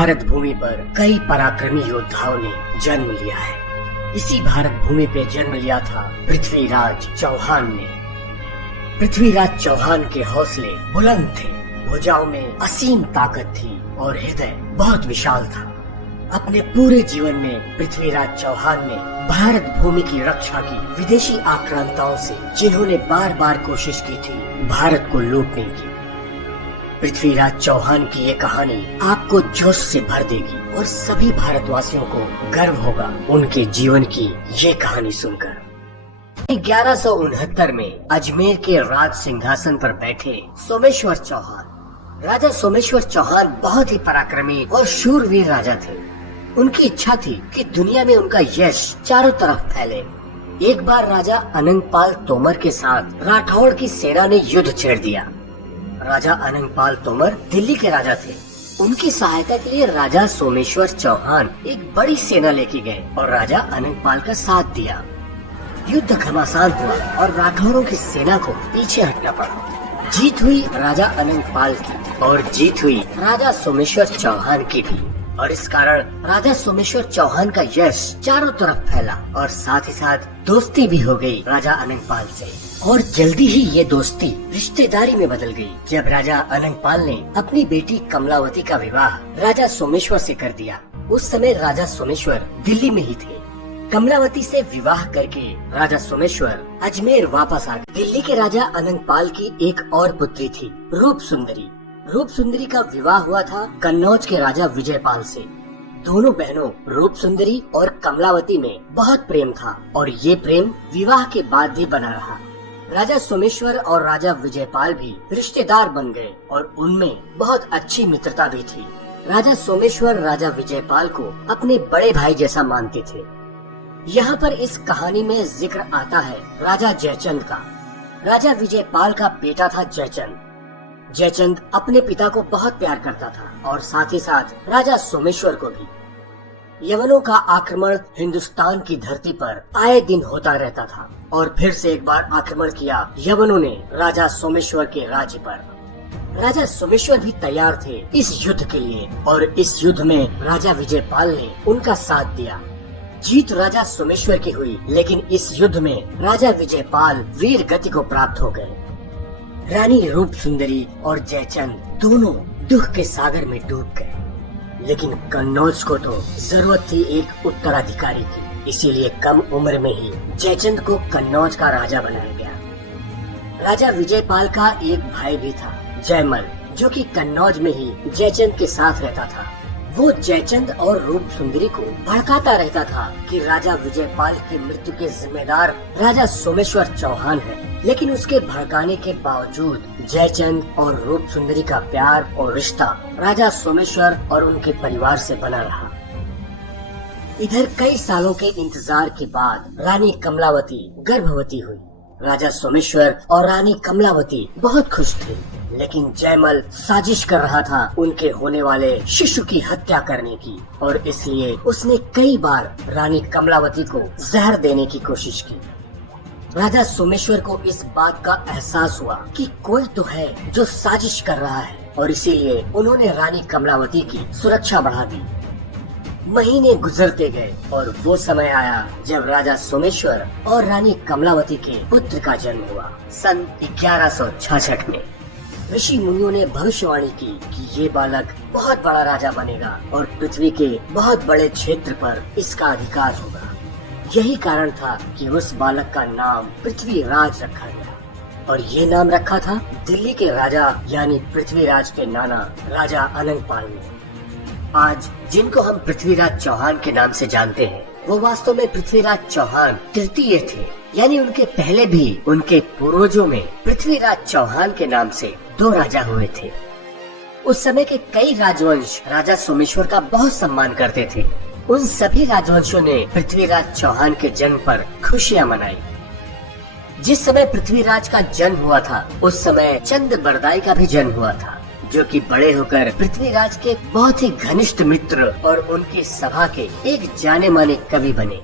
भारत भूमि पर कई पराक्रमी योद्धाओं ने जन्म लिया है। इसी भारत भूमि पे जन्म लिया था पृथ्वीराज चौहान ने। पृथ्वीराज चौहान के हौसले बुलंद थे, भुजाओं में असीम ताकत थी और हृदय बहुत विशाल था। अपने पूरे जीवन में पृथ्वीराज चौहान ने भारत भूमि की रक्षा की विदेशी आक्रांताओं से, जिन्होंने बार बार कोशिश की थी भारत को लूटने की। पृथ्वीराज चौहान की ये कहानी आपको जोश से भर देगी और सभी भारतवासियों को गर्व होगा उनके जीवन की ये कहानी सुनकर। 1169 में अजमेर के राज सिंहासन पर बैठे सोमेश्वर चौहान। राजा सोमेश्वर चौहान बहुत ही पराक्रमी और शूरवीर राजा थे। उनकी इच्छा थी कि दुनिया में उनका यश चारों तरफ फैले। एक बार राजा अनंगपाल तोमर के साथ राठौड़ की सेना ने युद्ध छेड़ दिया। राजा अनंगपाल तोमर दिल्ली के राजा थे। उनकी सहायता के लिए राजा सोमेश्वर चौहान एक बड़ी सेना लेके गए और राजा अनंगपाल का साथ दिया। युद्ध घमासान हुआ और राठौरों की सेना को पीछे हटना पड़ा। जीत हुई राजा अनंगपाल की और जीत हुई राजा सोमेश्वर चौहान की भी, और इस कारण राजा सोमेश्वर चौहान का यश चारों तरफ फैला और साथ ही साथ दोस्ती भी हो गई राजा अनंगपाल से। और जल्दी ही ये दोस्ती रिश्तेदारी में बदल गई जब राजा अनंगपाल ने अपनी बेटी कमलावती का विवाह राजा सोमेश्वर से कर दिया। उस समय राजा सोमेश्वर दिल्ली में ही थे। कमलावती से विवाह करके राजा सोमेश्वर अजमेर वापस आ गए। दिल्ली के राजा अनंगपाल की एक और पुत्री थी, रूप सुंदरी। रूप सुंदरी का विवाह हुआ था कन्नौज के राजा विजयपाल से। दोनों बहनों रूप सुंदरी और कमलावती में बहुत प्रेम था और ये प्रेम विवाह के बाद भी बना रहा। राजा सोमेश्वर और राजा विजयपाल भी रिश्तेदार बन गए और उनमें बहुत अच्छी मित्रता भी थी। राजा सोमेश्वर राजा विजयपाल को अपने बड़े भाई जैसा मानते थे। यहाँ पर इस कहानी में जिक्र आता है राजा जयचंद का। राजा विजयपाल का बेटा था जयचंद। जयचंद अपने पिता को बहुत प्यार करता था और साथ ही साथ राजा सोमेश्वर को भी। यवनों का आक्रमण हिंदुस्तान की धरती पर आए दिन होता रहता था और फिर से एक बार आक्रमण किया यवनों ने राजा सोमेश्वर के राज्य पर। राजा सोमेश्वर भी तैयार थे इस युद्ध के लिए और इस युद्ध में राजा विजयपाल ने उनका साथ दिया। जीत राजा सोमेश्वर की हुई, लेकिन इस युद्ध में राजा विजयपाल वीर गति को प्राप्त हो गए। रानी रूप सुंदरी और जयचंद दोनों दुख के सागर में डूब गए, लेकिन कन्नौज को तो जरूरत थी एक उत्तराधिकारी की, इसीलिए कम उम्र में ही जयचंद को कन्नौज का राजा बनाया गया। राजा विजयपाल का एक भाई भी था, जयमल, जो कि कन्नौज में ही जयचंद के साथ रहता था। वो जयचंद और रूप सुंदरी को भड़काता रहता था कि राजा विजयपाल की मृत्यु के जिम्मेदार राजा सोमेश्वर चौहान है, लेकिन उसके भड़काने के बावजूद जयचंद और रूप सुंदरी का प्यार और रिश्ता राजा सोमेश्वर और उनके परिवार से बना रहा। इधर कई सालों के इंतजार के बाद रानी कमलावती गर्भवती हुई। राजा सोमेश्वर और रानी कमलावती बहुत खुश थे, लेकिन जयमल साजिश कर रहा था उनके होने वाले शिशु की हत्या करने की, और इसलिए उसने कई बार रानी कमलावती को जहर देने की कोशिश की। राजा सोमेश्वर को इस बात का एहसास हुआ कि कोई तो है जो साजिश कर रहा है, और इसीलिए उन्होंने रानी कमलावती की सुरक्षा बढ़ा दी। महीने गुजरते गए और वो समय आया जब राजा सोमेश्वर और रानी कमलावती के पुत्र का जन्म हुआ। सन 1166 में ऋषि मुनियों ने भविष्यवाणी की कि ये बालक बहुत बड़ा राजा बनेगा और पृथ्वी के बहुत बड़े क्षेत्र पर इसका अधिकार होगा। यही कारण था कि उस बालक का नाम पृथ्वीराज रखा गया, और ये नाम रखा था दिल्ली के राजा यानी पृथ्वीराज के नाना राजा अनंगपाल ने। आज जिनको हम पृथ्वीराज चौहान के नाम से जानते हैं, वो वास्तव में पृथ्वीराज चौहान तृतीय थे, यानी उनके पहले भी उनके पूर्वजों में पृथ्वीराज चौहान के नाम से 2 राजा हुए थे। उस समय के कई राजवंश राजा सोमेश्वर का बहुत सम्मान करते थे। उन सभी राजवंशों ने पृथ्वीराज चौहान के जन्म पर खुशियां मनाई। जिस समय पृथ्वीराज का जन्म हुआ था, उस समय चंद बरदाई का भी जन्म हुआ था, जो कि बड़े होकर पृथ्वीराज के बहुत ही घनिष्ठ मित्र और उनकी सभा के एक जाने माने कवि बने।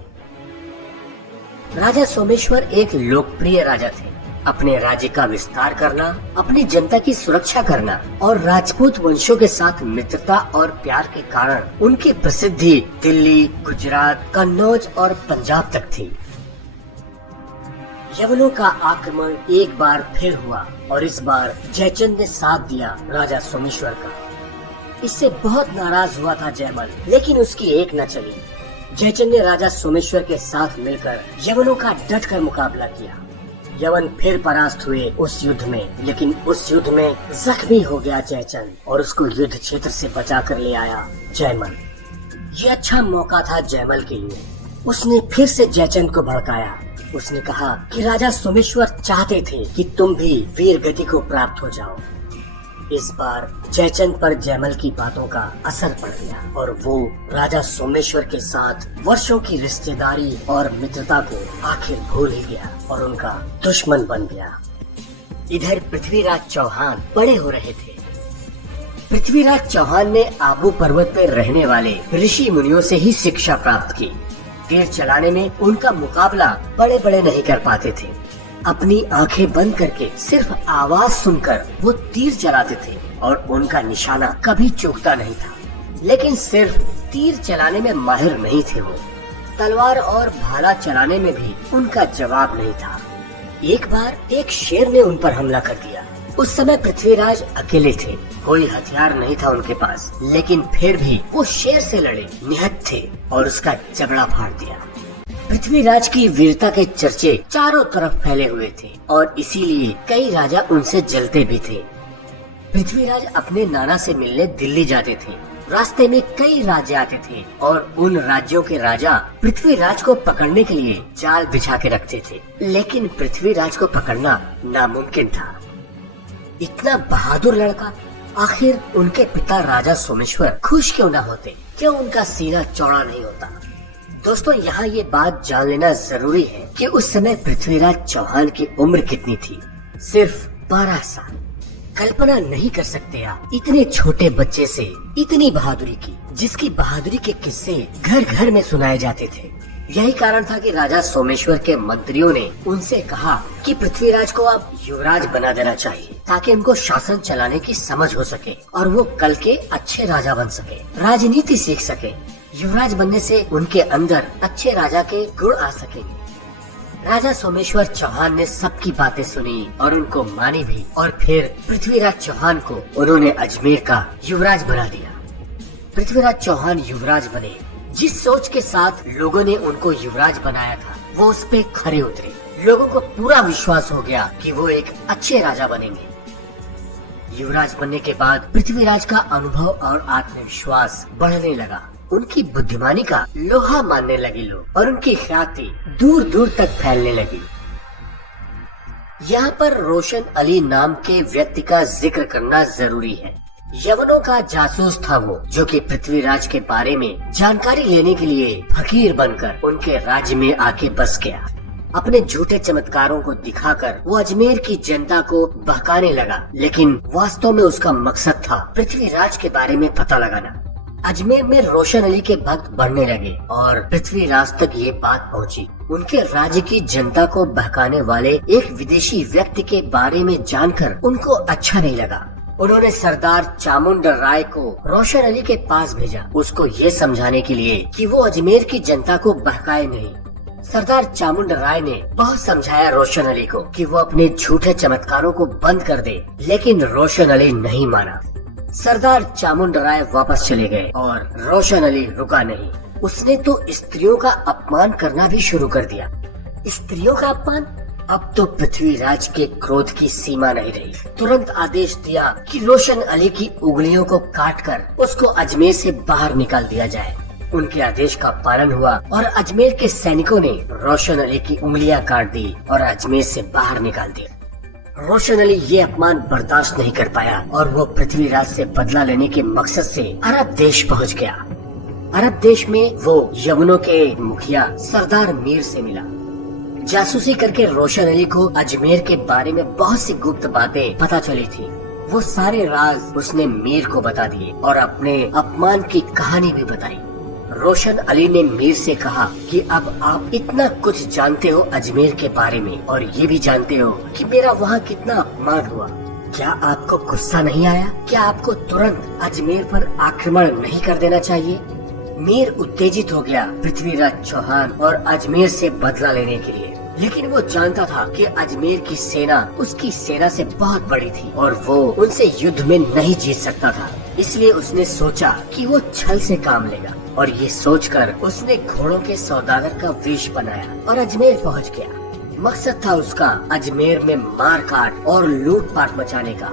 राजा सोमेश्वर एक लोकप्रिय राजा थे। अपने राज्य का विस्तार करना, अपनी जनता की सुरक्षा करना और राजपूत वंशों के साथ मित्रता और प्यार के कारण उनकी प्रसिद्धि दिल्ली, गुजरात, कन्नौज और पंजाब तक थी। यवनों का आक्रमण एक बार फिर हुआ और इस बार जयचंद ने साथ दिया राजा सोमेश्वर का। इससे बहुत नाराज हुआ था जयमल, लेकिन उसकी एक न चली। जयचंद ने राजा सोमेश्वर के साथ मिलकर यवनों का डटकर मुकाबला किया। यवन फिर परास्त हुए उस युद्ध में, लेकिन उस युद्ध में जख्मी हो गया जयचंद और उसको युद्ध क्षेत्र से बचा कर ले आया जयमल। ये अच्छा मौका था जयमल के लिए। उसने फिर से जयचंद को भड़काया। उसने कहा कि राजा सोमेश्वर चाहते थे कि तुम भी वीर गति को प्राप्त हो जाओ। इस बार जयचंद पर जयमल की बातों का असर पड़ गया और वो राजा सोमेश्वर के साथ वर्षों की रिश्तेदारी और मित्रता को आखिर भूल ही गया और उनका दुश्मन बन गया। इधर पृथ्वीराज चौहान बड़े हो रहे थे। पृथ्वीराज चौहान ने आबू पर्वत पर रहने वाले ऋषि मुनियों से ही शिक्षा प्राप्त की। तीर चलाने में उनका मुकाबला बड़े बड़े नहीं कर पाते थे। अपनी आंखें बंद करके सिर्फ आवाज सुनकर वो तीर चलाते थे और उनका निशाना कभी चूकता नहीं था। लेकिन सिर्फ तीर चलाने में माहिर नहीं थे वो, तलवार और भाला चलाने में भी उनका जवाब नहीं था। एक बार एक शेर ने उन पर हमला कर दिया। उस समय पृथ्वीराज अकेले थे, कोई हथियार नहीं था उनके पास, लेकिन फिर भी वो शेर से लड़े, निहत्थ थे और उसका जबड़ा फाड़ दिया। पृथ्वीराज की वीरता के चर्चे चारों तरफ फैले हुए थे और इसीलिए कई राजा उनसे जलते भी थे। पृथ्वीराज अपने नाना से मिलने दिल्ली जाते थे। रास्ते में कई राज्य आते थे और उन राज्यों के राजा पृथ्वीराज को पकड़ने के लिए जाल बिछा के रखते थे, लेकिन पृथ्वीराज को पकड़ना नामुमकिन था। इतना बहादुर लड़का, आखिर उनके पिता राजा सोमेश्वर खुश क्यों न होते? क्यों उनका सीना चौड़ा नहीं होता? दोस्तों, यहाँ ये बात जान लेना जरूरी है कि उस समय पृथ्वीराज चौहान की उम्र कितनी थी। सिर्फ 12 साल। कल्पना नहीं कर सकते आप इतने छोटे बच्चे से इतनी बहादुरी की, जिसकी बहादुरी के किस्से घर घर में सुनाए जाते थे। यही कारण था कि राजा सोमेश्वर के मंत्रियों ने उनसे कहा कि पृथ्वीराज को अब युवराज बना देना चाहिए, ताकि उनको शासन चलाने की समझ हो सके और वो कल के अच्छे राजा बन सके, राजनीति सीख सके। युवराज बनने से उनके अंदर अच्छे राजा के गुण आ सकेंगे। राजा सोमेश्वर चौहान ने सबकी बातें सुनी और उनको मानी भी, और फिर पृथ्वीराज चौहान को उन्होंने अजमेर का युवराज बना दिया। पृथ्वीराज चौहान युवराज बने। जिस सोच के साथ लोगों ने उनको युवराज बनाया था, वो उस पे खरे उतरे। लोगों को पूरा विश्वास हो गया कि वो एक अच्छे राजा बनेंगे। युवराज बनने के बाद पृथ्वीराज का अनुभव और आत्मविश्वास बढ़ने लगा। उनकी बुद्धिमानी का लोहा मानने लगे लोग और उनकी ख्याति दूर दूर तक फैलने लगी। यहाँ पर रोशन अली नाम के व्यक्ति का जिक्र करना जरूरी है। यवनों का जासूस था वो, जो कि पृथ्वीराज के बारे में जानकारी लेने के लिए फकीर बनकर उनके राज्य में आके बस गया। अपने झूठे चमत्कारों को दिखाकर वो अजमेर की जनता को बहकाने लगा, लेकिन वास्तव में उसका मकसद था पृथ्वीराज के बारे में पता लगाना। अजमेर में रोशन अली के भक्त बढ़ने लगे और पृथ्वीराज तक ये बात पहुंची। उनके राज्य की जनता को बहकाने वाले एक विदेशी व्यक्ति के बारे में जानकर उनको अच्छा नहीं लगा। उन्होंने सरदार चामुंड राय को रोशन अली के पास भेजा, उसको ये समझाने के लिए कि वो अजमेर की जनता को बहकाए नहीं। सरदार चामुंड राय ने बहुत समझाया रोशन अली को कि वो अपने झूठे चमत्कारों को बंद कर दे, लेकिन रोशन अली नहीं माना। सरदार चामुंड राय वापस चले गए और रोशन अली रुका नहीं। उसने तो स्त्रियों का अपमान करना भी शुरू कर दिया। स्त्रियों का अपमान? अब तो पृथ्वीराज के क्रोध की सीमा नहीं रही। तुरंत आदेश दिया कि रोशन अली की उंगलियों को काटकर उसको अजमेर से बाहर निकाल दिया जाए। उनके आदेश का पालन हुआ और अजमेर के सैनिकों ने रोशन अली की उंगलियां काट दी और अजमेर से बाहर निकाल दी। रोशन अली ये अपमान बर्दाश्त नहीं कर पाया और वो पृथ्वीराज से बदला लेने के मकसद से अरब देश पहुंच गया। अरब देश में वो यवनों के मुखिया सरदार मीर से मिला। जासूसी करके रोशन अली को अजमेर के बारे में बहुत सी गुप्त बातें पता चली थी। वो सारे राज उसने मीर को बता दिए और अपने अपमान की कहानी भी बताई। रोशन अली ने मीर से कहा कि अब आप इतना कुछ जानते हो अजमेर के बारे में और ये भी जानते हो कि मेरा वहाँ कितना अपमान हुआ, क्या आपको गुस्सा नहीं आया? क्या आपको तुरंत अजमेर पर आक्रमण नहीं कर देना चाहिए? मीर उत्तेजित हो गया पृथ्वीराज चौहान और अजमेर से बदला लेने के लिए, लेकिन वो जानता था कि अजमेर की सेना उसकी सेना से बहुत बड़ी थी और वो उनसे युद्ध में नहीं जीत सकता था। इसलिए उसने सोचा कि वो छल से काम लेगा और ये सोचकर उसने घोड़ों के सौदागर का वेश बनाया और अजमेर पहुंच गया। मकसद था उसका अजमेर में मार काट और लूटपाट मचाने का।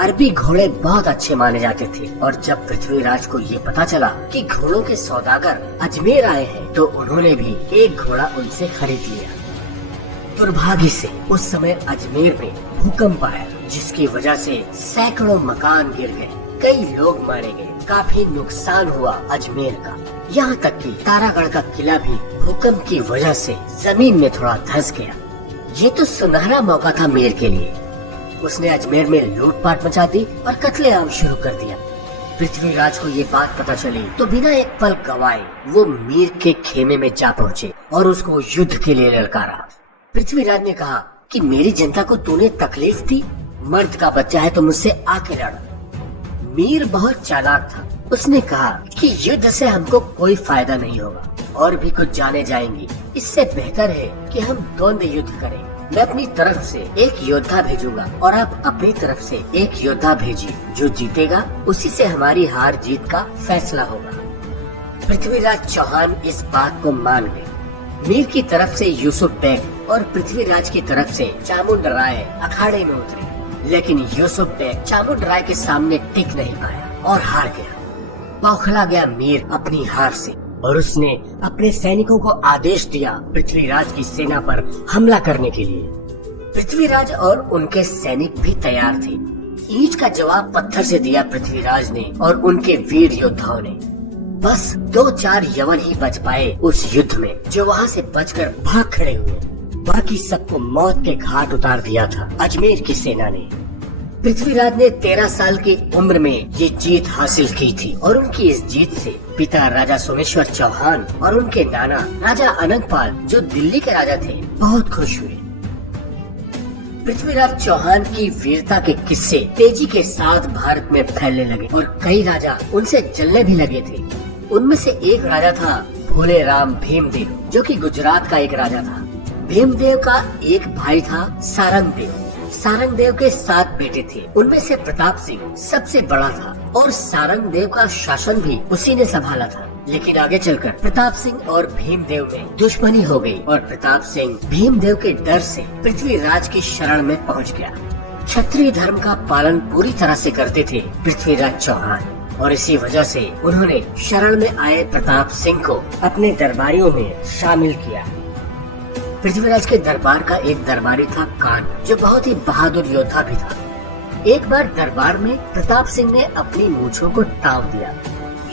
अरबी घोड़े बहुत अच्छे माने जाते थे और जब पृथ्वीराज को ये पता चला कि घोड़ों के सौदागर अजमेर आए हैं तो उन्होंने भी एक घोड़ा उनसे खरीद लिया। दुर्भाग्य से उस समय अजमेर में भूकंप आया जिसकी वजह से सैकड़ों मकान गिर गए, कई लोग मारे गए, काफी नुकसान हुआ अजमेर का। यहाँ तक कि तारागढ़ का किला भी भूकंप की वजह से जमीन में थोड़ा धंस गया। ये तो सुनहरा मौका था मीर के लिए। उसने अजमेर में लूटपाट मचा दी और कत्लेआम शुरू कर दिया। पृथ्वीराज को ये बात पता चली तो बिना एक पल गवाए वो मीर के खेमे में जा पहुँचे और उसको युद्ध के लिए ललकारा। पृथ्वीराज ने कहा कि मेरी जनता को तूने तकलीफ दी, मर्द का बच्चा है तो मुझसे आके लड़। मीर बहुत चालाक था। उसने कहा कि युद्ध से हमको कोई फायदा नहीं होगा और भी कुछ जाने जाएंगी, इससे बेहतर है कि हम द्वंद युद्ध करें। मैं अपनी तरफ से एक योद्धा भेजूंगा और आप अपनी तरफ से एक योद्धा भेजिए, जो जीतेगा उसी से हमारी हार जीत का फैसला होगा। पृथ्वीराज चौहान इस बात को मान गए। मीर की तरफ से यूसुफ बेग और पृथ्वीराज की तरफ से चामुंड राय अखाड़े में उतरे, लेकिन यूसुफ बेग चामुंड राय के सामने टिक नहीं पाया और हार गया। बौखला गया मीर अपनी हार से और उसने अपने सैनिकों को आदेश दिया पृथ्वीराज की सेना पर हमला करने के लिए। पृथ्वीराज और उनके सैनिक भी तैयार थे। ईंट का जवाब पत्थर से दिया पृथ्वीराज ने और उनके वीर योद्धाओं ने। बस 2-4 यवन ही बच पाए उस युद्ध में, जो वहाँ से बचकर भाग खड़े हुए। बाकी सबको मौत के घाट उतार दिया था अजमेर की सेना ने। पृथ्वीराज ने 13 साल की उम्र में ये जीत हासिल की थी और उनकी इस जीत से पिता राजा सोमेश्वर चौहान और उनके नाना राजा अनंगपाल, जो दिल्ली के राजा थे, बहुत खुश हुए। पृथ्वीराज चौहान की वीरता के किस्से तेजी के साथ भारत में फैलने लगे और कई राजा उनसे जलने भी लगे थे। उनमें से एक राजा था भोले राम भीमदेव, जो कि गुजरात का एक राजा था। भीमदेव का एक भाई था सारंगदेव। सारंगदेव के 7 बेटे थे, उनमें से प्रताप सिंह सबसे बड़ा था और सारंगदेव का शासन भी उसी ने संभाला था। लेकिन आगे चलकर प्रताप सिंह और भीमदेव में दुश्मनी हो गई और प्रताप सिंह भीमदेव के डर से पृथ्वीराज की शरण में पहुंच गया। क्षत्रिय धर्म का पालन पूरी तरह से करते थे पृथ्वीराज चौहान और इसी वजह से उन्होंने शरण में आए प्रताप सिंह को अपने दरबारियों में शामिल किया। पृथ्वीराज के दरबार का एक दरबारी था कान, जो बहुत ही बहादुर योद्धा भी था। एक बार दरबार में प्रताप सिंह ने अपनी मूंछों को ताव दिया।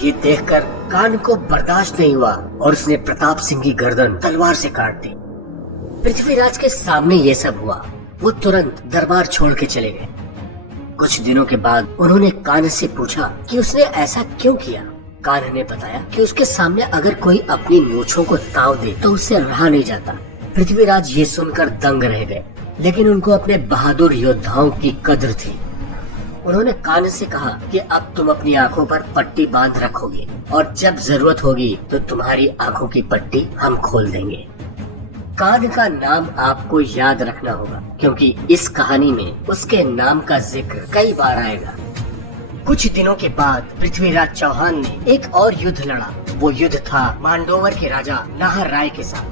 ये देखकर कान को बर्दाश्त नहीं हुआ और उसने प्रताप सिंह की गर्दन तलवार से काट दी। पृथ्वीराज के सामने ये सब हुआ। वो तुरंत दरबार छोड़ के चले गए। कुछ दिनों के बाद उन्होंने कान से पूछा कि उसने ऐसा क्यों किया। कान ने बताया कि उसके सामने अगर कोई अपनी मूंछों को ताव दे तो उससे रहा नहीं जाता। पृथ्वीराज ये सुनकर दंग रह गए, लेकिन उनको अपने बहादुर योद्धाओं की कद्र थी। उन्होंने कान से कहा कि अब तुम अपनी आंखों पर पट्टी बांध रखोगे और जब जरूरत होगी तो तुम्हारी आंखों की पट्टी हम खोल देंगे। कान का नाम आपको याद रखना होगा, क्योंकि इस कहानी में उसके नाम का जिक्र कई बार आएगा। कुछ दिनों के बाद पृथ्वीराज चौहान ने एक और युद्ध लड़ा। वो युद्ध था मांडोवर के राजा नाहर राय के साथ।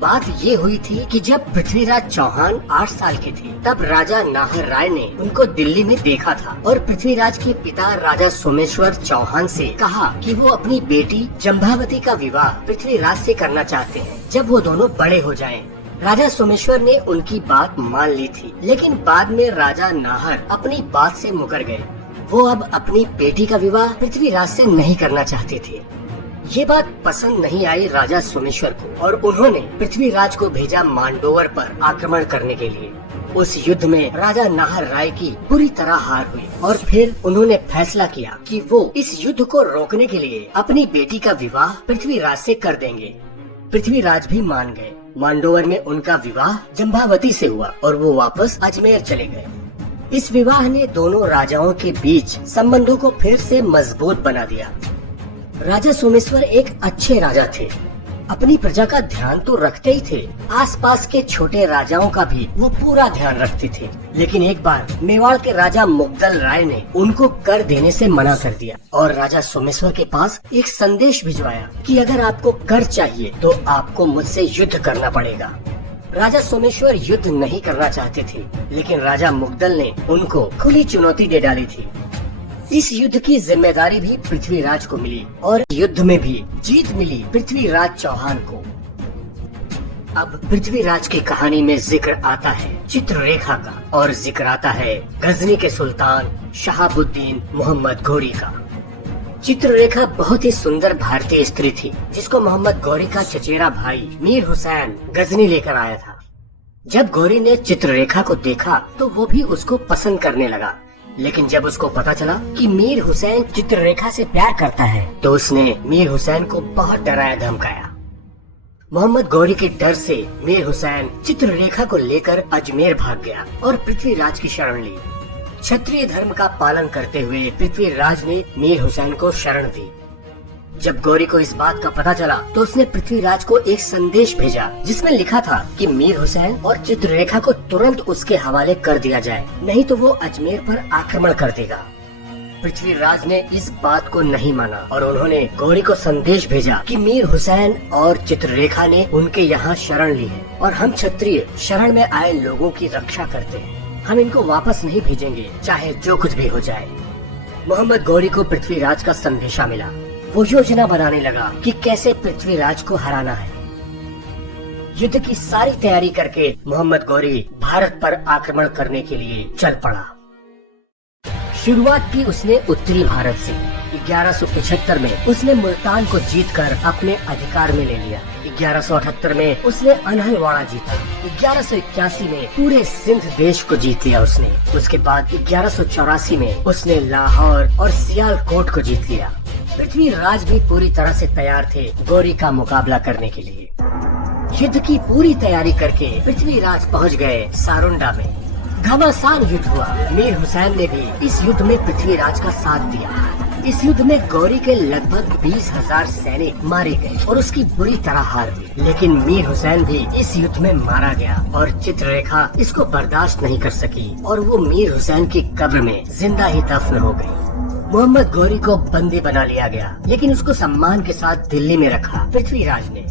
बात ये हुई थी कि जब पृथ्वीराज चौहान 8 साल के थे, तब राजा नाहर राय ने उनको दिल्ली में देखा था और पृथ्वीराज के पिता राजा सोमेश्वर चौहान से कहा कि वो अपनी बेटी जम्भावती का विवाह पृथ्वीराज से करना चाहते हैं जब वो दोनों बड़े हो जाएं। राजा सोमेश्वर ने उनकी बात मान ली थी, लेकिन बाद में राजा नाहर अपनी बात से मुकर गए। वो अब अपनी बेटी का विवाह पृथ्वीराज से नहीं करना चाहते थे। ये बात पसंद नहीं आई राजा सोमेश्वर को और उन्होंने पृथ्वीराज को भेजा मांडोवर पर आक्रमण करने के लिए। उस युद्ध में राजा नाहर राय की बुरी तरह हार हुई और फिर उन्होंने फैसला किया कि वो इस युद्ध को रोकने के लिए अपनी बेटी का विवाह पृथ्वीराज से कर देंगे। पृथ्वीराज भी मान गए। मांडोवर में उनका विवाह जंभावती से हुआ और वो वापस अजमेर चले गए। इस विवाह ने दोनों राजाओं के बीच संबंधों को फिर से मजबूत बना दिया। राजा सोमेश्वर एक अच्छे राजा थे। अपनी प्रजा का ध्यान तो रखते ही थे, आसपास के छोटे राजाओं का भी वो पूरा ध्यान रखते थे। लेकिन एक बार मेवाड़ के राजा मुगदल राय ने उनको कर देने से मना कर दिया और राजा सोमेश्वर के पास एक संदेश भिजवाया कि अगर आपको कर चाहिए तो आपको मुझसे युद्ध करना पड़ेगा। राजा सोमेश्वर युद्ध नहीं करना चाहते थे, लेकिन राजा मुगदल ने उनको खुली चुनौती दे डाली थी। इस युद्ध की जिम्मेदारी भी पृथ्वीराज को मिली और युद्ध में भी जीत मिली पृथ्वीराज चौहान को। अब पृथ्वीराज की कहानी में जिक्र आता है चित्ररेखा का और जिक्र आता है गजनी के सुल्तान शहाबुद्दीन मोहम्मद घोरी का। चित्ररेखा बहुत ही सुंदर भारतीय स्त्री थी जिसको मोहम्मद घोरी का चचेरा भाई मीर हुसैन गजनी लेकर आया था। जब घोरी ने चित्ररेखा को देखा तो वो भी उसको पसंद करने लगा, लेकिन जब उसको पता चला कि मीर हुसैन चित्ररेखा से प्यार करता है तो उसने मीर हुसैन को बहुत डराया धमकाया। मोहम्मद घोरी के डर से मीर हुसैन चित्ररेखा को लेकर अजमेर भाग गया और पृथ्वीराज की शरण ली। क्षत्रिय धर्म का पालन करते हुए पृथ्वीराज ने मीर हुसैन को शरण दी। जब घोरी को इस बात का पता चला तो उसने पृथ्वीराज को एक संदेश भेजा जिसमें लिखा था कि मीर हुसैन और चित्ररेखा को तुरंत उसके हवाले कर दिया जाए, नहीं तो वो अजमेर पर आक्रमण कर देगा। पृथ्वीराज ने इस बात को नहीं माना और उन्होंने घोरी को संदेश भेजा कि मीर हुसैन और चित्ररेखा ने उनके यहाँ शरण ली है और हम क्षत्रिय शरण में आए लोगों की रक्षा करते हैं, हम इनको वापस नहीं भेजेंगे चाहे जो कुछ भी हो जाए। मोहम्मद घोरी को पृथ्वीराज का संदेशा मिला। वो योजना बनाने लगा कि कैसे पृथ्वीराज को हराना है। युद्ध की सारी तैयारी करके मोहम्मद घोरी भारत पर आक्रमण करने के लिए चल पड़ा। शुरुआत की उसने उत्तरी भारत से। 1175 में उसने मुल्तान को जीतकर अपने अधिकार में ले लिया। 1178 में उसने अनहलवाड़ा जीता। 1181 में पूरे सिंध देश को जीत लिया उसने। उसके बाद 1184 में उसने लाहौर और सियालकोट को जीत लिया। पृथ्वीराज भी पूरी तरह से तैयार थे घोरी का मुकाबला करने के लिए। युद्ध की पूरी तैयारी करके पृथ्वीराज पहुंच गए सारुंडा में। घमासान युद्ध हुआ। मीर हुसैन ने भी इस युद्ध में पृथ्वीराज का साथ दिया। इस युद्ध में घोरी के लगभग 20,000 सैनिक मारे गए और उसकी बुरी तरह हार हुई। लेकिन मीर हुसैन भी इस युद्ध में मारा गया और चित्ररेखा इसको बर्दाश्त नहीं कर सकी और वो मीर हुसैन की कब्र में जिंदा ही दफन हो गई। मोहम्मद घोरी को बंदी बना लिया गया, लेकिन उसको सम्मान के साथ दिल्ली में रखा पृथ्वीराज ने।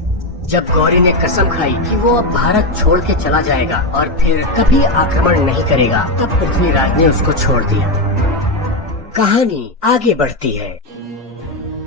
जब घोरी ने कसम खाई कि वो अब भारत छोड़ के चला जाएगा और फिर कभी आक्रमण नहीं करेगा, तब पृथ्वीराज ने उसको छोड़ दिया। कहानी आगे बढ़ती है।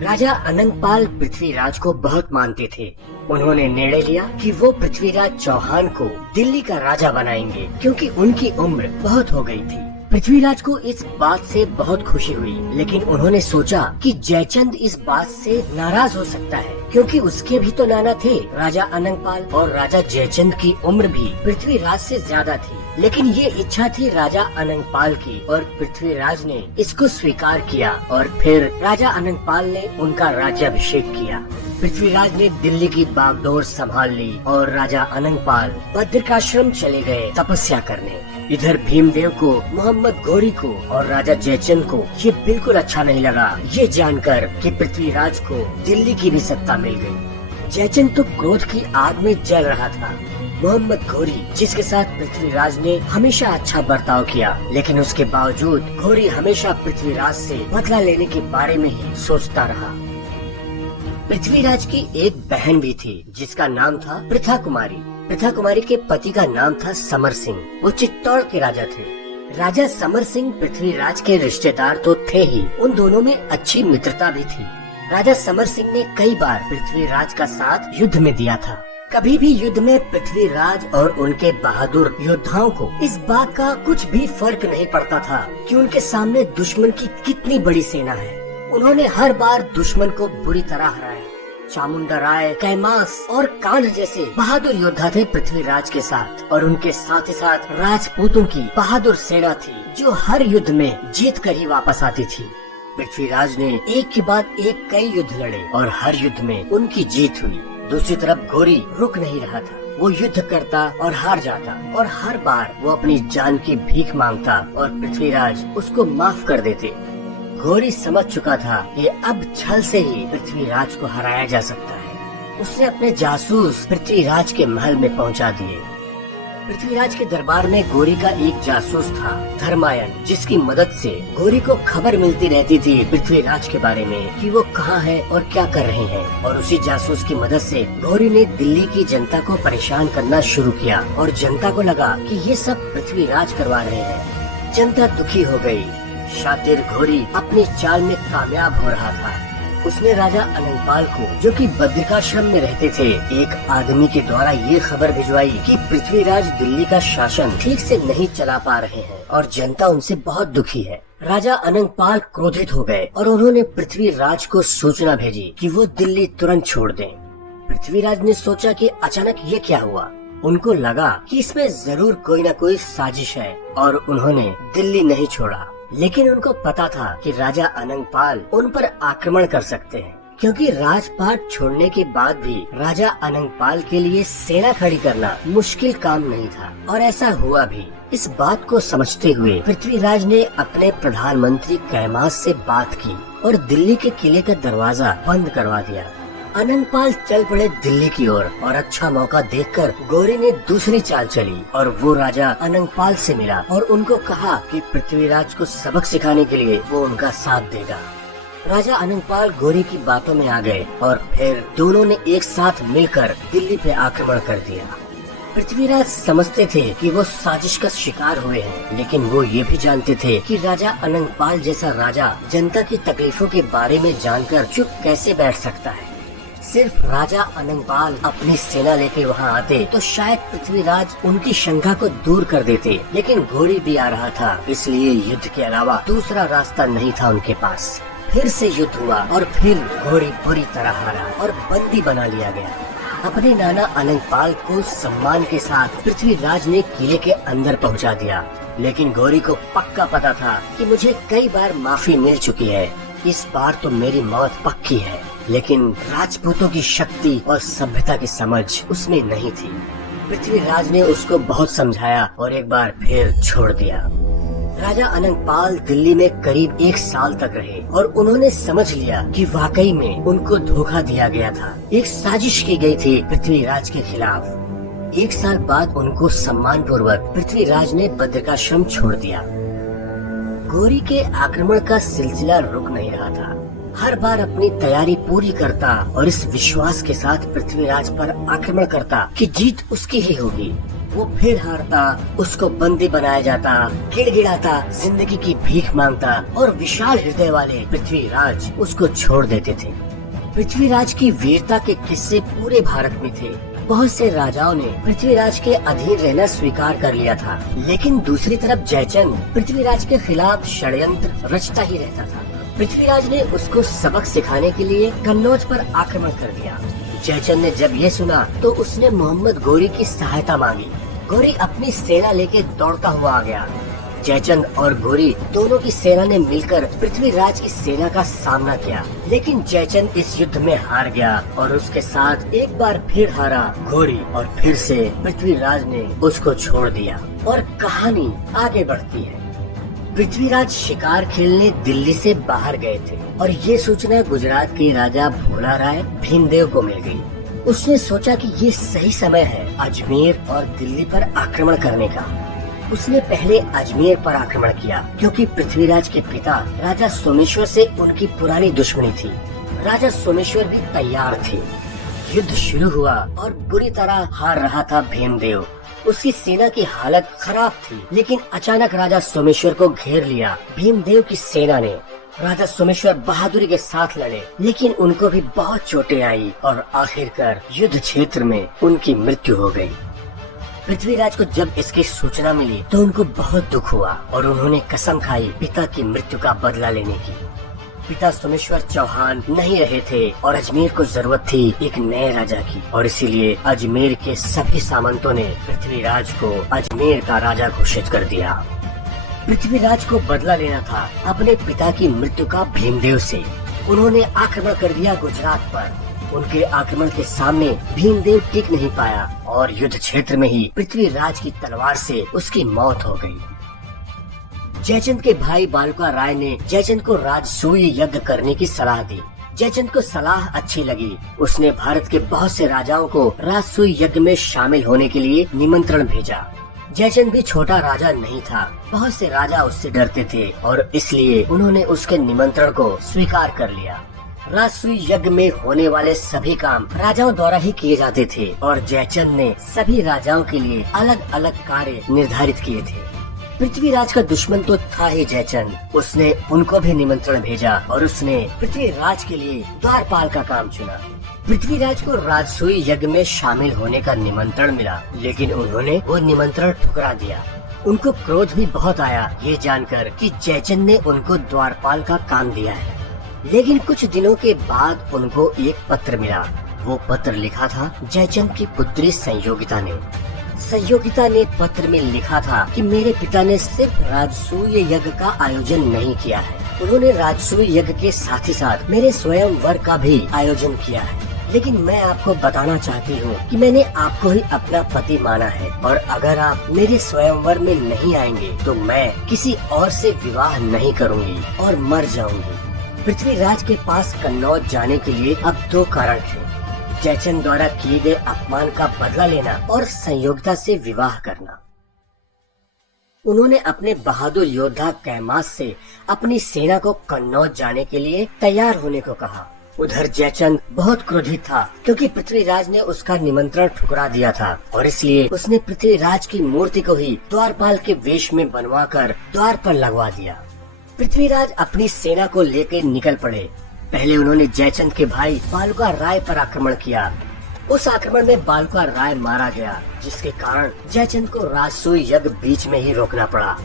राजा अनंगपाल पृथ्वीराज को बहुत मानते थे। उन्होंने निर्णय लिया कि वो पृथ्वीराज चौहान को दिल्ली का राजा बनाएंगे क्योंकि उनकी उम्र बहुत हो गई थी। पृथ्वीराज को इस बात से बहुत खुशी हुई, लेकिन उन्होंने सोचा कि जयचंद इस बात से नाराज हो सकता है क्योंकि उसके भी तो नाना थे राजा अनंगपाल और राजा जयचंद की उम्र भी पृथ्वीराज से ज्यादा थी। लेकिन ये इच्छा थी राजा अनंगपाल की और पृथ्वीराज ने इसको स्वीकार किया और फिर राजा अनंगपाल ने उनका राज्याभिषेक किया। पृथ्वीराज ने दिल्ली की बागडोर संभाल ली और राजा अनंगपाल बद्रिकाश्रम चले गए तपस्या करने। इधर भीमदेव को, मोहम्मद घोरी को और राजा जयचंद को ये बिल्कुल अच्छा नहीं लगा ये जानकर कि पृथ्वीराज को दिल्ली की भी सत्ता मिल गई। जयचंद तो क्रोध की आग में जल रहा था। मोहम्मद घोरी, जिसके साथ पृथ्वीराज ने हमेशा अच्छा बर्ताव किया, लेकिन उसके बावजूद घोरी हमेशा पृथ्वीराज से बदला लेने के बारे में ही सोचता रहा। पृथ्वीराज की एक बहन भी थी जिसका नाम था प्रथा कुमारी। प्रथा कुमारी के पति का नाम था समर सिंह। वो चित्तौड़ के राजा थे। राजा समर सिंह पृथ्वीराज के रिश्तेदार तो थे ही, उन दोनों में अच्छी मित्रता भी थी। राजा समर सिंह ने कई बार पृथ्वीराज का साथ युद्ध में दिया था। कभी भी युद्ध में पृथ्वीराज और उनके बहादुर योद्धाओं को इस बात का कुछ भी फर्क नहीं पड़ता था कि उनके सामने दुश्मन की कितनी बड़ी सेना है। उन्होंने हर बार दुश्मन को बुरी तरह हराया। चामुंडा राय, कैमास और कान्ह जैसे बहादुर योद्धा थे पृथ्वीराज के साथ, और उनके साथ ही साथ राजपूतों की बहादुर सेना थी जो हर युद्ध में जीत कर ही वापस आती थी। पृथ्वीराज ने एक के बाद एक कई युद्ध लड़े और हर युद्ध में उनकी जीत हुई। दूसरी तरफ घोरी रुक नहीं रहा था। वो युद्ध करता और हार जाता, और हर बार वो अपनी जान की भीख मांगता और पृथ्वीराज उसको माफ कर देते। घोरी समझ चुका था कि अब छल से ही पृथ्वीराज को हराया जा सकता है। उसने अपने जासूस पृथ्वीराज के महल में पहुंचा दिए। पृथ्वीराज के दरबार में घोरी का एक जासूस था, धर्मायन, जिसकी मदद से घोरी को खबर मिलती रहती थी पृथ्वीराज के बारे में कि वो कहाँ है और क्या कर रहे हैं। और उसी जासूस की मदद से घोरी ने दिल्ली की जनता को परेशान करना शुरू किया, और जनता को लगा कि ये सब पृथ्वीराज करवा रहे हैं। जनता दुखी हो गई। शातिर घोरी अपनी चाल में कामयाब हो रहा था। उसने राजा अनंगपाल को, जो कि बद्रिकाश्रम में रहते थे, एक आदमी के द्वारा ये खबर भिजवाई कि पृथ्वीराज दिल्ली का शासन ठीक से नहीं चला पा रहे हैं और जनता उनसे बहुत दुखी है। राजा अनंगपाल क्रोधित हो गए और उन्होंने पृथ्वीराज को सूचना भेजी कि वो दिल्ली तुरंत छोड़ दें। पृथ्वीराज ने सोचा कि अचानक ये क्या हुआ। उनको लगा कि इसमें जरूर कोई न कोई साजिश है, और उन्होंने दिल्ली नहीं छोड़ा। लेकिन उनको पता था कि राजा अनंगपाल उन पर आक्रमण कर सकते हैं, क्योंकि राजपाट छोड़ने के बाद भी राजा अनंगपाल के लिए सेना खड़ी करना मुश्किल काम नहीं था, और ऐसा हुआ भी। इस बात को समझते हुए पृथ्वीराज ने अपने प्रधानमंत्री कैमास से बात की और दिल्ली के किले का दरवाजा बंद करवा दिया। अनंगपाल चल पड़े दिल्ली की ओर, और अच्छा मौका देखकर घोरी ने दूसरी चाल चली और वो राजा अनंगपाल से मिला और उनको कहा कि पृथ्वीराज को सबक सिखाने के लिए वो उनका साथ देगा। राजा अनंगपाल घोरी की बातों में आ गए और फिर दोनों ने एक साथ मिलकर दिल्ली पे आक्रमण कर दिया। पृथ्वीराज समझते थे कि वो साजिश का शिकार हुए हैं, लेकिन वो ये भी जानते थे कि राजा अनंगपाल जैसा राजा जनता की तकलीफों के बारे में जानकर चुप कैसे बैठ सकता है। सिर्फ राजा अनंगपाल अपनी सेना लेके वहाँ आते तो शायद पृथ्वीराज उनकी शंका को दूर कर देते, लेकिन घोरी भी आ रहा था, इसलिए युद्ध के अलावा दूसरा रास्ता नहीं था उनके पास। फिर से युद्ध हुआ और फिर घोरी बुरी तरह हारा और बंदी बना लिया गया। अपने नाना अनंगपाल को सम्मान के साथ पृथ्वीराज ने किले के अंदर पहुंचा दिया, लेकिन घोरी को पक्का पता था कि मुझे कई बार माफी मिल चुकी है, इस बार तो मेरी मौत पक्की है। लेकिन राजपूतों की शक्ति और सभ्यता की समझ उसमें नहीं थी। पृथ्वीराज ने उसको बहुत समझाया और एक बार फिर छोड़ दिया। राजा अनंगपाल दिल्ली में करीब 1 साल तक रहे और उन्होंने समझ लिया कि वाकई में उनको धोखा दिया गया था। एक साजिश की गई थी पृथ्वीराज के खिलाफ। 1 साल बाद उनको सम्मान पूर्वक पृथ्वीराज ने बद्रिकाश्रम छोड़ दिया। घोरी के आक्रमण का सिलसिला रुक नहीं रहा था। हर बार अपनी तैयारी पूरी करता और इस विश्वास के साथ पृथ्वीराज पर आक्रमण करता कि जीत उसकी ही होगी। वो फिर हारता, उसको बंदी बनाया जाता, गिड़गिड़ाता, जिंदगी की भीख मांगता, और विशाल हृदय वाले पृथ्वीराज उसको छोड़ देते थे। पृथ्वीराज की वीरता के किस्से पूरे भारत में थे। बहुत से राजाओं ने पृथ्वीराज के अधीन रहना स्वीकार कर लिया था, लेकिन दूसरी तरफ जयचंद पृथ्वीराज के खिलाफ षड्यंत्र रचता ही रहता था। पृथ्वीराज ने उसको सबक सिखाने के लिए कन्नौज पर आक्रमण कर दिया। जयचंद ने जब ये सुना तो उसने मोहम्मद घोरी की सहायता मांगी। घोरी अपनी सेना लेके दौड़ता हुआ आ गया। जयचंद और घोरी दोनों की सेना ने मिलकर पृथ्वीराज की सेना का सामना किया, लेकिन जयचंद इस युद्ध में हार गया और उसके साथ एक बार फिर हारा घोरी, और फिर से पृथ्वीराज ने उसको छोड़ दिया। और कहानी आगे बढ़ती है। पृथ्वीराज शिकार खेलने दिल्ली से बाहर गए थे और ये सूचना गुजरात के राजा भोला राय भीमदेव को मिल गई। उसने सोचा कि ये सही समय है अजमेर और दिल्ली पर आक्रमण करने का। उसने पहले अजमेर पर आक्रमण किया, क्योंकि पृथ्वीराज के पिता राजा सोमेश्वर से उनकी पुरानी दुश्मनी थी। राजा सोमेश्वर भी तैयार थे। युद्ध शुरू हुआ और बुरी तरह हार रहा था भीमदेव। उसकी सेना की हालत खराब थी, लेकिन अचानक राजा सोमेश्वर को घेर लिया भीमदेव की सेना ने। राजा सोमेश्वर बहादुरी के साथ लड़े, लेकिन उनको भी बहुत चोटें आई और आखिरकार युद्ध क्षेत्र में उनकी मृत्यु हो गई। पृथ्वीराज को जब इसकी सूचना मिली तो उनको बहुत दुख हुआ और उन्होंने कसम खाई पिता की मृत्यु का बदला लेने की। पिता सोमेश्वर चौहान नहीं रहे थे और अजमेर को जरूरत थी एक नए राजा की, और इसीलिए अजमेर के सभी सामंतों ने पृथ्वीराज को अजमेर का राजा घोषित कर दिया। पृथ्वीराज को बदला लेना था अपने पिता की मृत्यु का भीमदेव से। उन्होंने आक्रमण कर दिया गुजरात पर। उनके आक्रमण के सामने भीमदेव टिक नहीं पाया और युद्ध क्षेत्र में ही पृथ्वीराज की तलवार से उसकी मौत हो गई। जयचंद के भाई बालका राय ने जयचंद को राजसूय यज्ञ करने की सलाह दी। जयचंद को सलाह अच्छी लगी। उसने भारत के बहुत से राजाओं को राजसूय यज्ञ में शामिल होने के लिए निमंत्रण भेजा। जयचंद भी छोटा राजा नहीं था। बहुत से राजा उससे डरते थे और इसलिए उन्होंने उसके निमंत्रण को स्वीकार कर लिया। राजसूय यज्ञ में होने वाले सभी काम राजाओं द्वारा ही किए जाते थे और जयचंद ने सभी राजाओं के लिए अलग अलग कार्य निर्धारित किए थे। पृथ्वीराज का दुश्मन तो था ही जयचंद। उसने उनको भी निमंत्रण भेजा और उसने पृथ्वीराज के लिए द्वारपाल का काम चुना। पृथ्वीराज को राजसूय यज्ञ में शामिल होने का निमंत्रण मिला, लेकिन उन्होंने वो निमंत्रण ठुकरा दिया। उनको क्रोध भी बहुत आया ये जानकर कि जयचंद ने उनको द्वारपाल का काम दिया है। लेकिन कुछ दिनों के बाद उनको एक पत्र मिला। वो पत्र लिखा था जयचंद की पुत्री संयोगिता ने। संयोगिता ने पत्र में लिखा था कि मेरे पिता ने सिर्फ राजसूय यज्ञ का आयोजन नहीं किया है, उन्होंने राजसूय यज्ञ के साथ ही साथ मेरे स्वयंवर का भी आयोजन किया है। लेकिन मैं आपको बताना चाहती हूँ कि मैंने आपको ही अपना पति माना है और अगर आप मेरे स्वयंवर में नहीं आएंगे तो मैं किसी और से विवाह नहीं करूँगी और मर जाऊंगी। पृथ्वीराज के पास कन्नौज जाने के लिए अब दो कारण थे, जयचंद द्वारा किए गए अपमान का बदला लेना और संयोगिता से विवाह करना। उन्होंने अपने बहादुर योद्धा कैमास से अपनी सेना को कन्नौज जाने के लिए तैयार होने को कहा। उधर जयचंद बहुत क्रोधित था क्योंकि पृथ्वीराज ने उसका निमंत्रण ठुकरा दिया था और इसलिए उसने पृथ्वीराज की मूर्ति को ही द्वारपाल के वेश में बनवाकर द्वार पर लगवा दिया। पृथ्वीराज अपनी सेना को लेकर निकल पड़े। पहले उन्होंने जयचंद के भाई बालका राय पर आक्रमण किया। उस आक्रमण में बालका राय मारा गया, जिसके कारण जयचंद को राजसूय यज्ञ बीच में ही रोकना पड़ा।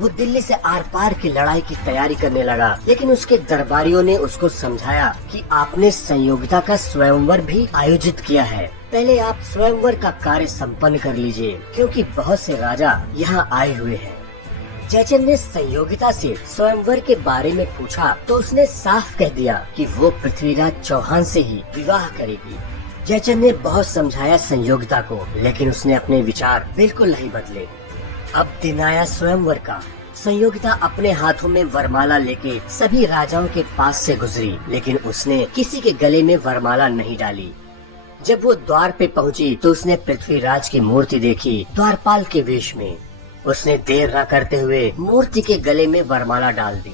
वो दिल्ली से आर पार की लड़ाई की तैयारी करने लगा, लेकिन उसके दरबारियों ने उसको समझाया कि आपने संयोगिता का स्वयंवर भी आयोजित किया है, पहले आप स्वयंवर का कार्य संपन्न कर लीजिए क्योंकि बहुत से राजा यहाँ आए हुए हैं। जयचंद ने संयोगिता से स्वयंवर के बारे में पूछा तो उसने साफ कह दिया कि वो पृथ्वीराज चौहान से ही विवाह करेगी। जयचंद ने बहुत समझाया संयोगिता को, लेकिन उसने अपने विचार बिल्कुल नहीं बदले। अब दिन आया स्वयंवर का। संयोगिता अपने हाथों में वरमाला लेके सभी राजाओं के पास से गुजरी, लेकिन उसने किसी के गले में वरमाला नहीं डाली। जब वो द्वार पे पहुंची तो उसने पृथ्वीराज की मूर्ति देखी द्वारपाल के वेश में। उसने देर न करते हुए मूर्ति के गले में वरमाला डाल दी।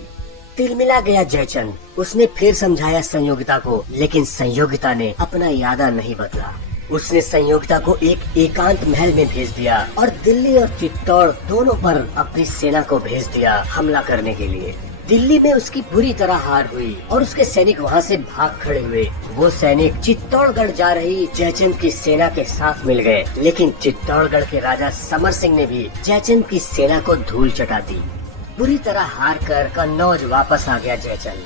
तिलमिला गया जयचंद। उसने फिर समझाया संयोगिता को, लेकिन संयोगिता ने अपना इरादा नहीं बदला। उसने संयोगिता को एक एकांत महल में भेज दिया और दिल्ली और चित्तौड़ दोनों पर अपनी सेना को भेज दिया हमला करने के लिए। दिल्ली में उसकी बुरी तरह हार हुई और उसके सैनिक वहां से भाग खड़े हुए। वो सैनिक चित्तौड़गढ़ जा रही जयचंद की सेना के साथ मिल गए, लेकिन चित्तौड़गढ़ के राजा समर सिंह ने भी जयचंद की सेना को धूल चटा दी। बुरी तरह हार कर कन्नौज वापस आ गया जयचंद।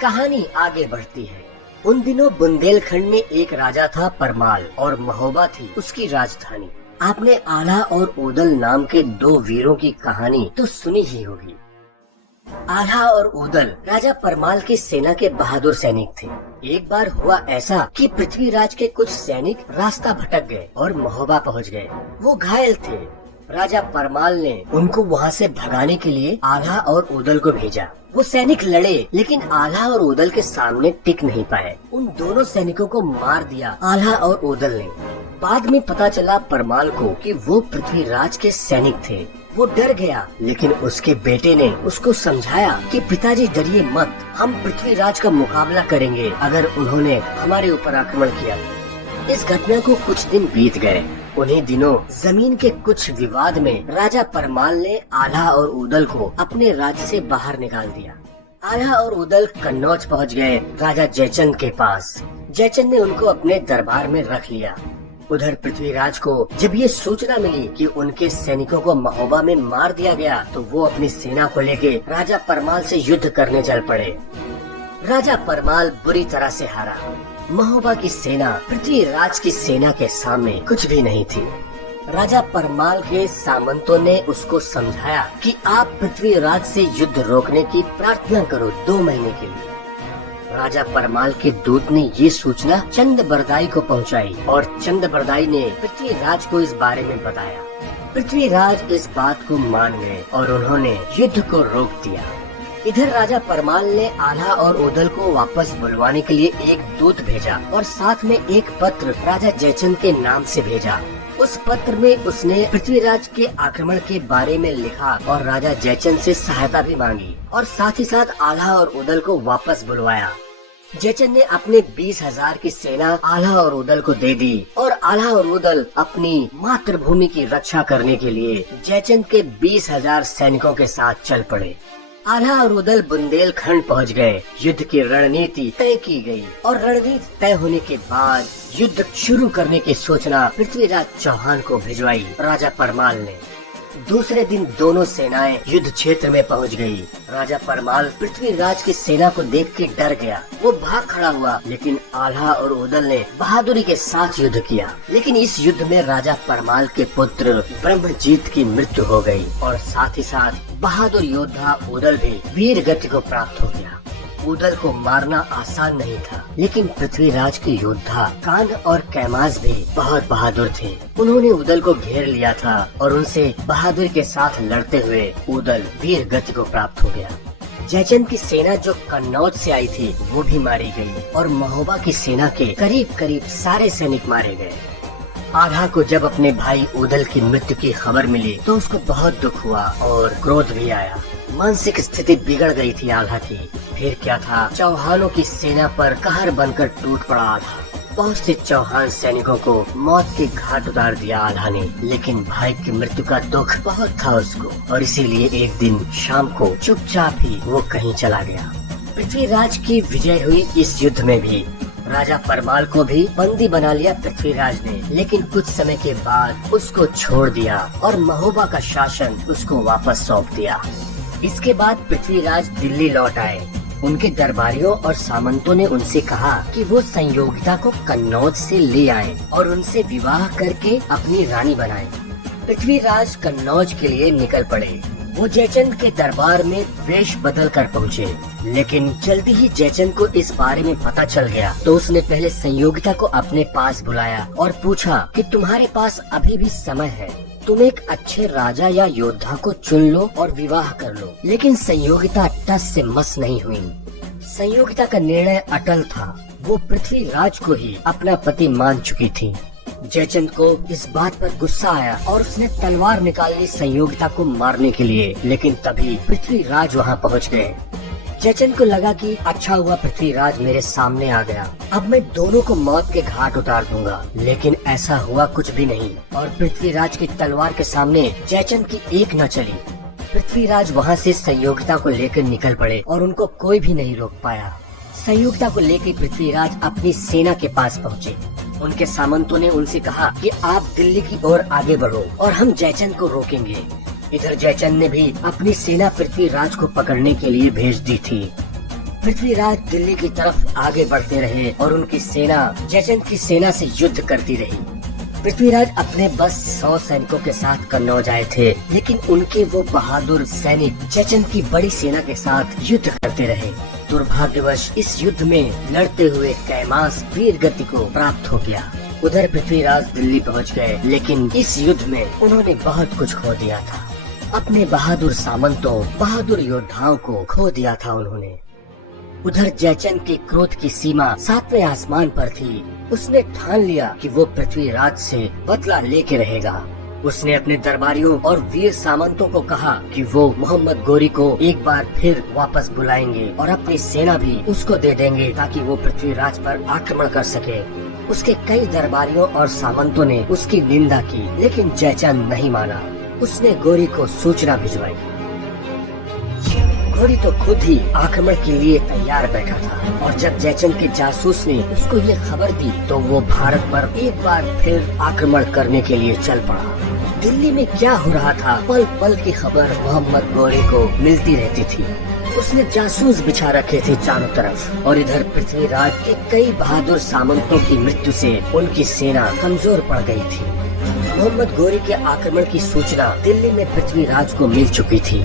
कहानी आगे बढ़ती है। उन दिनों बुंदेलखंड में एक राजा था परमाल और महोबा थी उसकी राजधानी। आपने आल्हा और ओदल नाम के दो वीरों की कहानी तो सुनी ही होगी। आल्हा और ओदल राजा परमाल की सेना के बहादुर सैनिक थे। एक बार हुआ ऐसा कि पृथ्वीराज के कुछ सैनिक रास्ता भटक गए और महोबा पहुंच गए। वो घायल थे। राजा परमाल ने उनको वहाँ से भगाने के लिए आल्हा और ओदल को भेजा। वो सैनिक लड़े, लेकिन आल्हा और ओदल के सामने टिक नहीं पाए। उन दोनों सैनिकों को मार दिया आल्हा और ओदल ने। बाद में पता चला परमाल को कि वो पृथ्वीराज के सैनिक थे। वो डर गया, लेकिन उसके बेटे ने उसको समझाया कि पिताजी डरिए मत, हम पृथ्वीराज का मुकाबला करेंगे अगर उन्होंने हमारे ऊपर आक्रमण किया। इस घटना को कुछ दिन बीत गए। उन्हीं दिनों जमीन के कुछ विवाद में राजा परमाल ने आल्हा और ओदल को अपने राज्य से बाहर निकाल दिया। आल्हा और ओदल कन्नौज पहुंच गए राजा जयचंद के पास। जयचंद ने उनको अपने दरबार में रख लिया। उधर पृथ्वीराज को जब ये सूचना मिली कि उनके सैनिकों को महोबा में मार दिया गया, तो वो अपनी सेना को लेके राजा परमाल से युद्ध करने चल पड़े। राजा परमाल बुरी तरह से हारा। महोबा की सेना पृथ्वीराज की सेना के सामने कुछ भी नहीं थी। राजा परमाल के सामंतों ने उसको समझाया कि आप पृथ्वीराज से युद्ध रोकने की प्रार्थना करो 2 महीने के लिए। राजा परमाल के दूत ने ये सूचना चंद्रबरदाई को पहुंचाई और चंद्रबरदाई ने पृथ्वीराज को इस बारे में बताया। पृथ्वीराज इस बात को मान गए और उन्होंने युद्ध को रोक दिया। इधर राजा परमाल ने आल्हा और उदल को वापस बुलवाने के लिए एक दूत भेजा और साथ में एक पत्र राजा जयचंद के नाम से भेजा। उस पत्र में उसने पृथ्वीराज के आक्रमण के बारे में लिखा और राजा जयचंद से सहायता भी मांगी और साथ ही साथ आल्हा और उदल को वापस बुलवाया। जयचंद ने अपने 20,000 की सेना आल्हा और उदल को दे दी और आल्हा और उदल अपनी मातृभूमि की रक्षा करने के लिए जयचंद के 20,000 सैनिकों के साथ चल पड़े। आल्हा और उदल बुंदेलखंड पहुंच गए। युद्ध की रणनीति तय की गई और रणनीति तय होने के बाद युद्ध शुरू करने की सूचना पृथ्वीराज चौहान को भिजवाई राजा परमाल ने। दूसरे दिन दोनों सेनाएं युद्ध क्षेत्र में पहुंच गई। राजा परमाल पृथ्वीराज की सेना को देख के डर गया। वो भाग खड़ा हुआ, लेकिन आल्हा और उदल ने बहादुरी के साथ युद्ध किया। लेकिन इस युद्ध में राजा परमाल के पुत्र ब्रह्मजीत की मृत्यु हो गई और साथ ही साथ बहादुर योद्धा उदल भी वीर गति को प्राप्त हो गया। उदल को मारना आसान नहीं था, लेकिन पृथ्वीराज के योद्धा कान और कैमास भी बहुत बहादुर थे। उन्होंने उदल को घेर लिया था और उनसे बहादुरी के साथ लड़ते हुए उदल वीर गति को प्राप्त हो गया। जयचंद की सेना जो कन्नौज से आई थी वो भी मारी गई और महोबा की सेना के करीब करीब सारे सैनिक मारे गए। आल्हा को जब अपने भाई उदल की मृत्यु की खबर मिली तो उसको बहुत दुख हुआ और क्रोध भी आया। मानसिक स्थिति बिगड़ गई थी आल्हा की। फिर क्या था, चौहानों की सेना पर कहर बनकर टूट पड़ा आल्हा। बहुत से चौहान सैनिकों को मौत के घाट उतार दिया आल्हा ने, लेकिन भाई की मृत्यु का दुख बहुत था उसको और इसीलिए एक दिन शाम को चुपचाप ही वो कहीं चला गया। पृथ्वीराज की विजय हुई इस युद्ध में भी राजा परमाल को भी बंदी बना लिया पृथ्वीराज ने, लेकिन कुछ समय के बाद उसको छोड़ दिया और महोबा का शासन उसको वापस सौंप दिया। इसके बाद पृथ्वीराज दिल्ली लौट आए। उनके दरबारियों और सामंतों ने उनसे कहा कि वो संयोगिता को कन्नौज से ले आए और उनसे विवाह करके अपनी रानी बनाए। पृथ्वीराज कन्नौज के लिए निकल पड़े। वो जयचंद के दरबार में वेश बदल कर पहुँचे, लेकिन जल्दी ही जयचंद को इस बारे में पता चल गया तो उसने पहले संयोगिता को अपने पास बुलाया और पूछा कि तुम्हारे पास अभी भी समय है, तुम एक अच्छे राजा या योद्धा को चुन लो और विवाह कर लो। लेकिन संयोगिता टस से मस नहीं हुई। संयोगिता का निर्णय अटल था। वो पृथ्वीराज को ही अपना पति मान चुकी थी। जयचंद को इस बात पर गुस्सा आया और उसने तलवार निकाल ली संयोगिता को मारने के लिए, लेकिन तभी पृथ्वीराज वहाँ पहुँच गए। जयचंद को लगा कि अच्छा हुआ पृथ्वीराज मेरे सामने आ गया, अब मैं दोनों को मौत के घाट उतार दूंगा। लेकिन ऐसा हुआ कुछ भी नहीं और पृथ्वीराज की तलवार के सामने जयचंद की एक न चली। पृथ्वीराज वहाँ से संयोगिता को लेकर निकल पड़े और उनको कोई भी नहीं रोक पाया। संयोगिता को लेकर पृथ्वीराज अपनी सेना के पास पहुँचे। उनके सामंतों ने उनसे कहा कि आप दिल्ली की ओर आगे बढ़ो और हम जयचंद को रोकेंगे। इधर जयचंद ने भी अपनी सेना पृथ्वीराज को पकड़ने के लिए भेज दी थी। पृथ्वीराज दिल्ली की तरफ आगे बढ़ते रहे और उनकी सेना जयचंद की सेना से युद्ध करती रही। पृथ्वीराज अपने बस 100 सैनिकों के साथ कन्नौज आए थे, लेकिन उनके वो बहादुर सैनिक जयचंद की बड़ी सेना के साथ युद्ध करते रहे। दुर्भाग्यवश इस युद्ध में लड़ते हुए कैमास वीर गति को प्राप्त हो गया। उधर पृथ्वीराज दिल्ली पहुंच गए, लेकिन इस युद्ध में उन्होंने बहुत कुछ खो दिया था। अपने बहादुर सामंतों, बहादुर योद्धाओं को खो दिया था उन्होंने। उधर जयचंद के क्रोध की सीमा 7वें आसमान पर थी। उसने ठान लिया कि वो पृथ्वीराज से बदला लेके रहेगा। उसने अपने दरबारियों और वीर सामंतों को कहा कि वो मोहम्मद गोरी को एक बार फिर वापस बुलाएंगे और अपनी सेना भी उसको दे देंगे ताकि वो पृथ्वीराज पर आक्रमण कर सके। उसके कई दरबारियों और सामंतों ने उसकी निंदा की, लेकिन जयचंद नहीं माना। उसने गोरी को सूचना भिजवाई। गोरी तो खुद ही आक्रमण के लिए तैयार बैठा था और जब जयचंद के जासूस ने उसको ये खबर दी तो वो भारत पर एक बार फिर आक्रमण करने के लिए चल पड़ा। दिल्ली में क्या हो रहा था, पल पल की खबर मोहम्मद गोरी को मिलती रहती थी। उसने जासूस बिछा रखे थे चारों तरफ, और इधर पृथ्वीराज के कई बहादुर सामंतों की मृत्यु से उनकी सेना कमजोर पड़ गई थी। मोहम्मद गोरी के आक्रमण की सूचना दिल्ली में पृथ्वीराज को मिल चुकी थी।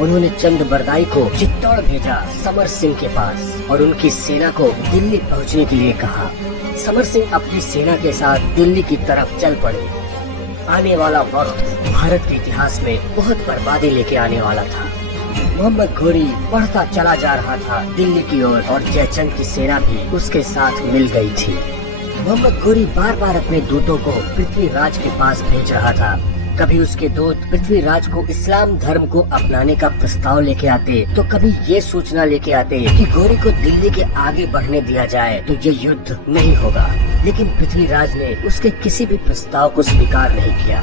उन्होंने चंद बरदाई को चित्तौड़ भेजा समर सिंह के पास और उनकी सेना को दिल्ली पहुंचने के लिए कहा। समर सिंह अपनी सेना के साथ दिल्ली की तरफ चल पड़े। आने वाला वक्त भारत के इतिहास में बहुत बर्बादी लेके आने वाला था। मोहम्मद घोरी बढ़ता चला जा रहा था दिल्ली की ओर और जयचंद की सेना भी उसके साथ मिल गई थी। मोहम्मद घोरी बार बार अपने दूतों को पृथ्वीराज के पास भेज रहा था। कभी उसके दूत पृथ्वीराज को इस्लाम धर्म को अपनाने का प्रस्ताव लेके आते, तो कभी ये सूचना लेके आते कि घोरी को दिल्ली के आगे बढ़ने दिया जाए तो ये युद्ध नहीं होगा। लेकिन पृथ्वीराज ने उसके किसी भी प्रस्ताव को स्वीकार नहीं किया।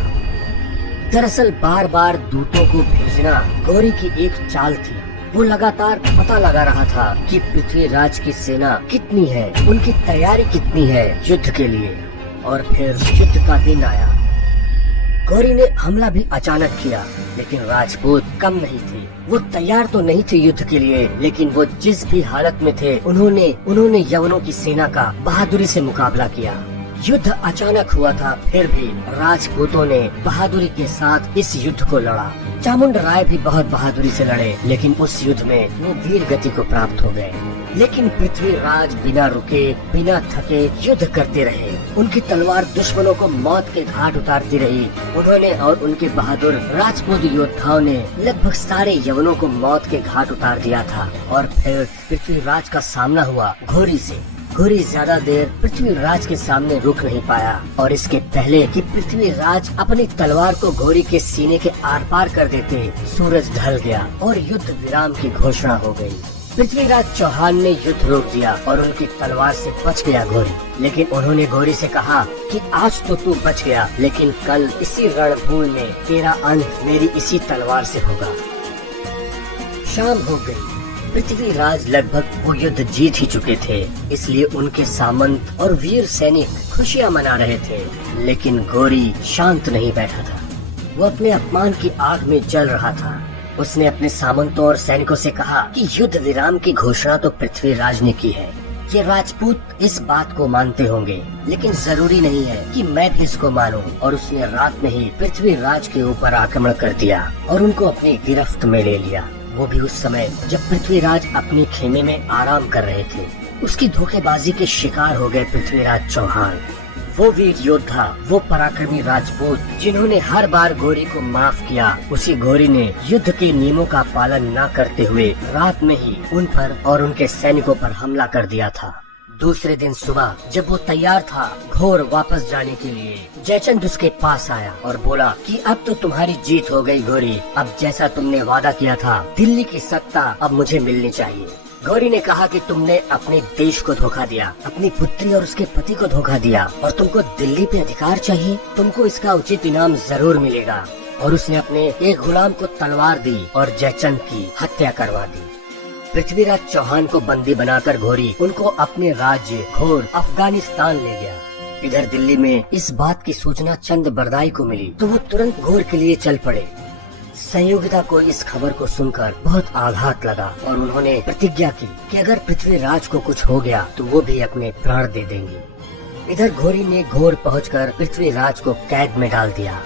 दरअसल बार बार दूतों को भेजना घोरी की एक चाल थी। वो लगातार पता लगा रहा था कि पृथ्वीराज की सेना कितनी है, उनकी तैयारी कितनी है युद्ध के लिए। और फिर युद्ध का दिन आया। घोरी ने हमला भी अचानक किया, लेकिन राजपूत कम नहीं थे। वो तैयार तो नहीं थे युद्ध के लिए, लेकिन वो जिस भी हालत में थे उन्होंने यवनों की सेना का बहादुरी से मुकाबला किया। युद्ध अचानक हुआ था, फिर भी राजपूतों ने बहादुरी के साथ इस युद्ध को लड़ा। चामुंड राय भी बहुत बहादुरी से लड़े, लेकिन उस युद्ध में वो वीर गति को प्राप्त हो गए। लेकिन पृथ्वीराज बिना रुके बिना थके युद्ध करते रहे। उनकी तलवार दुश्मनों को मौत के घाट उतारती रही। उन्होंने और उनके बहादुर राजपूत योद्धाओं ने लगभग सारे यवनों को मौत के घाट उतार दिया था। और फिर पृथ्वीराज का सामना हुआ घोरी से। घोरी ज्यादा देर पृथ्वीराज के सामने रुक नहीं पाया, और इसके पहले कि पृथ्वीराज अपनी तलवार को घोरी के सीने के आर पार कर देते, सूरज ढल गया और युद्ध विराम की घोषणा हो गई। पृथ्वीराज चौहान ने युद्ध रोक दिया और उनकी तलवार से बच गया घोरी। लेकिन उन्होंने घोरी से कहा कि आज तो तू बच गया, लेकिन कल इसी रणभूमि में तेरा अंत मेरी इसी तलवार से होगा। शाम हो गई। पृथ्वीराज लगभग वो युद्ध जीत ही चुके थे, इसलिए उनके सामंत और वीर सैनिक खुशियां मना रहे थे। लेकिन घोरी शांत नहीं बैठा था। वो अपने अपमान की आग में जल रहा था। उसने अपने सामंतों और सैनिकों से कहा कि युद्ध विराम की घोषणा तो पृथ्वीराज ने की है। ये राजपूत इस बात को मानते होंगे, लेकिन जरूरी नहीं है कि मैं भी इसको मानूं। और उसने रात में ही पृथ्वीराज के ऊपर आक्रमण कर दिया और उनको अपनी गिरफ्त में ले लिया। वो भी उस समय जब पृथ्वीराज अपने खेमे में आराम कर रहे थे। उसकी धोखेबाजी के शिकार हो गए पृथ्वीराज चौहान। वो वीर योद्धा, वो पराक्रमी राजपूत जिन्होंने हर बार घोरी को माफ किया, उसी घोरी ने युद्ध के नियमों का पालन न करते हुए रात में ही उन पर और उनके सैनिकों पर हमला कर दिया था। दूसरे दिन सुबह जब वो तैयार था घोर वापस जाने के लिए, जयचंद उसके पास आया और बोला कि अब तो तुम्हारी जीत हो गई घोरी। अब जैसा तुमने वादा किया था, दिल्ली की सत्ता अब मुझे मिलनी चाहिए। घोरी ने कहा कि तुमने अपने देश को धोखा दिया, अपनी पुत्री और उसके पति को धोखा दिया, और तुमको दिल्ली पे अधिकार चाहिए। तुमको इसका उचित इनाम जरूर मिलेगा। और उसने अपने एक गुलाम को तलवार दी और जयचंद की हत्या करवा दी। पृथ्वीराज चौहान को बंदी बनाकर घोरी उनको अपने राज्य घोर अफगानिस्तान ले गया। इधर दिल्ली में इस बात की सूचना चंद बरदाई को मिली, तो वो तुरंत घोर के लिए चल पड़े। संयोगिता को इस खबर को सुनकर बहुत आघात लगा और उन्होंने प्रतिज्ञा की कि अगर पृथ्वीराज को कुछ हो गया तो वो भी अपने प्राण दे देंगे। इधर घोरी ने घोर पहुंचकर पृथ्वीराज को कैद में डाल दिया।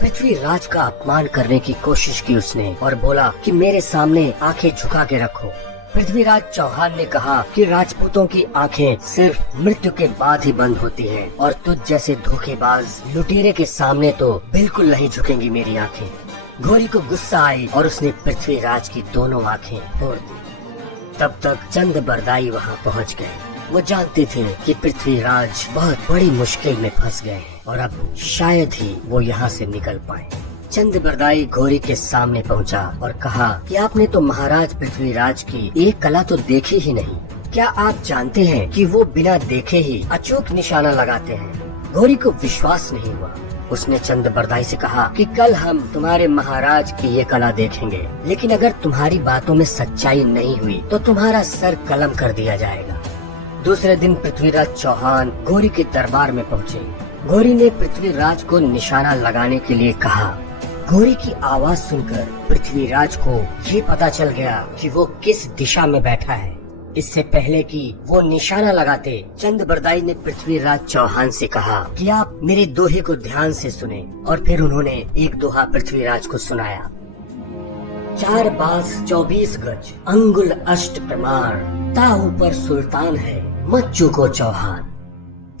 पृथ्वीराज का अपमान करने की कोशिश की उसने और बोला कि मेरे सामने आंखें झुका के रखो। पृथ्वीराज चौहान ने कहा कि राजपूतों की आंखें सिर्फ मृत्यु के बाद ही बंद होती हैं, और तुझ जैसे धोखेबाज लुटेरे के सामने तो बिल्कुल नहीं झुकेंगी मेरी आंखें। घोरी को गुस्सा आई और उसने पृथ्वीराज की दोनों आंखें फोड़ दी। तब तक चंद बरदाई वहां पहुंच गए। वो जानते थे कि पृथ्वीराज बहुत बड़ी मुश्किल में फंस गए हैं और अब शायद ही वो यहाँ से निकल पाए। चंद बरदाई घोरी के सामने पहुंचा और कहा कि आपने तो महाराज पृथ्वीराज की एक कला तो देखी ही नहीं। क्या आप जानते हैं कि वो बिना देखे ही अचूक निशाना लगाते हैं। घोरी को विश्वास नहीं हुआ। उसने चंद बरदाई से कहा कि कल हम तुम्हारे महाराज की ये कला देखेंगे, लेकिन अगर तुम्हारी बातों में सच्चाई नहीं हुई तो तुम्हारा सर कलम कर दिया जाएगा। दूसरे दिन पृथ्वीराज चौहान घोरी के दरबार में पहुँचे। घोरी ने पृथ्वीराज को निशाना लगाने के लिए कहा। घोड़ी की आवाज सुनकर पृथ्वीराज को ये पता चल गया कि वो किस दिशा में बैठा है। इससे पहले कि वो निशाना लगाते, चंद्रबरदाई ने पृथ्वीराज चौहान से कहा कि आप मेरे दोहे को ध्यान से सुने। और फिर उन्होंने एक दोहा पृथ्वीराज को सुनाया। 4 बास 24 गज, अंगुल अष्ट प्रमाण, ता ऊपर सुल्तान है, मत चूको चौहान।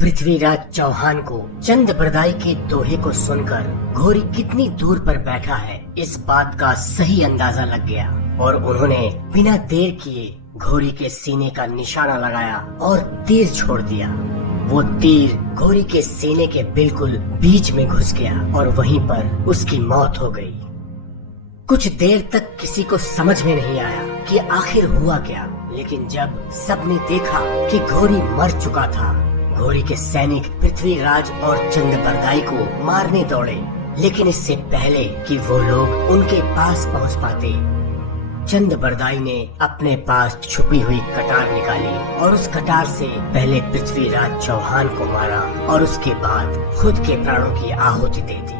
पृथ्वीराज चौहान को चंद्रबरदाई के दोहे को सुनकर घोड़ी कितनी दूर पर बैठा है इस बात का सही अंदाजा लग गया और उन्होंने बिना देर किए घोड़ी के सीने का निशाना लगाया और तीर छोड़ दिया। वो तीर घोड़ी के सीने के बिल्कुल बीच में घुस गया और वहीं पर उसकी मौत हो गई। कुछ देर तक किसी को समझ में नहीं आया कि आखिर हुआ क्या, लेकिन जब सबने देखा कि घोड़ी मर चुका था, घोड़ी के सैनिक पृथ्वीराज और चंद्रबरदाई को मारने दौड़े। लेकिन इससे पहले कि वो लोग उनके पास पहुंच पाते, चंद्रबरदाई ने अपने पास छुपी हुई कटार निकाली और उस कटार से पहले पृथ्वीराज चौहान को मारा और उसके बाद खुद के प्राणों की आहुति दे दी।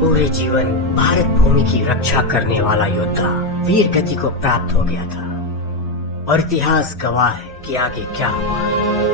पूरे जीवन भारत भूमि की रक्षा करने वाला योद्धा वीर गति को प्राप्त हो गया था और इतिहास गवाह है कि आगे क्या हुआ।